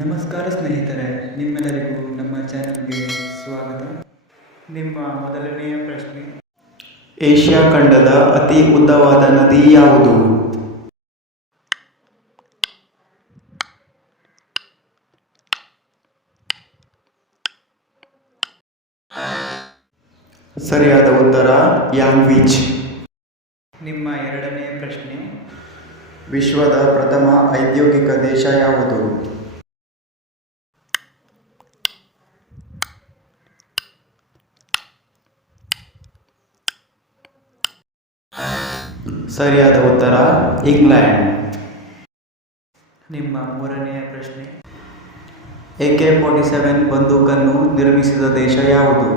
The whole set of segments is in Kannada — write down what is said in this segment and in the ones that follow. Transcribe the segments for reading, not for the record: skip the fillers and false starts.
ನಮಸ್ಕಾರ ಸ್ನೇಹಿತರೆ, ನಿಮ್ಮೆಲ್ಲರಿಗೂ ನಮ್ಮ ಚಾನಲ್ಗೆ ಸ್ವಾಗತ. ನಿಮ್ಮ ಮೊದಲನೆಯ ಪ್ರಶ್ನೆ, ಏಷ್ಯಾ ಖಂಡದ ಅತಿ ಉದ್ದವಾದ ನದಿ ಯಾವುದು? ಸರಿಯಾದ ಉತ್ತರ ಯಾಂಗ್ವಿಚ್. ನಿಮ್ಮ ಎರಡನೆಯ ಪ್ರಶ್ನೆ, ವಿಶ್ವದ ಪ್ರಥಮ ಔದ್ಯೋಗಿಕ ದೇಶ ಯಾವುದು? ಸರಿಯಾದ ಉತ್ತರ ಇಂಗ್ಲೆಂಡ್. ನಿಮ್ಮ ಮೂರನೆಯ ಪ್ರಶ್ನೆ, AK-47 ಬಂದೂಕನ್ನು ನಿರ್ಮಿಸಿದ ದೇಶ ಯಾವುದು?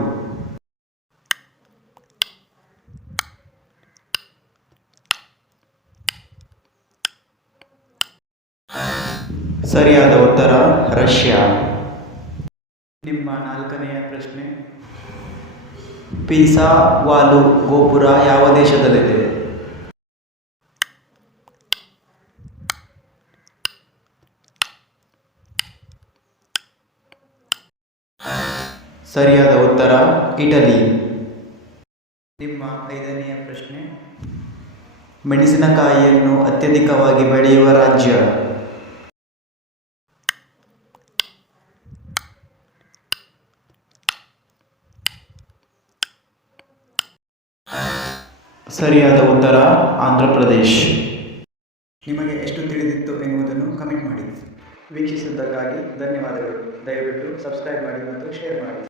ಸರಿಯಾದ ಉತ್ತರ ರಷ್ಯಾ. ನಿಮ್ಮ ನಾಲ್ಕನೆಯ ಪ್ರಶ್ನೆ, ಪಿಸಾ ವಾಲು ಗೋಪುರ ಯಾವ ದೇಶದಲ್ಲಿದೆ? ಸರಿಯಾದ ಉತ್ತರ ಇಟಲಿ. ನಿಮ್ಮ ಐದನೆಯ ಪ್ರಶ್ನೆ, ಮೆಣಸಿನಕಾಯಿಯನ್ನು ಅತ್ಯಧಿಕವಾಗಿ ಬೆಳೆಯುವ ರಾಜ್ಯ? ಸರಿಯಾದ ಉತ್ತರ ಆಂಧ್ರ ಪ್ರದೇಶ್. ನಿಮಗೆ ಎಷ್ಟು ತಿಳಿದಿತ್ತು ಎನ್ನುವುದನ್ನು ಕಮೆಂಟ್ ಮಾಡಿ. ವೀಕ್ಷಿಸಿದ್ದಕ್ಕಾಗಿ ಧನ್ಯವಾದಗಳು. ದಯವಿಟ್ಟು ಸಬ್ಸ್ಕ್ರೈಬ್ ಮಾಡಿ ಮತ್ತು ಶೇರ್ ಮಾಡಿ.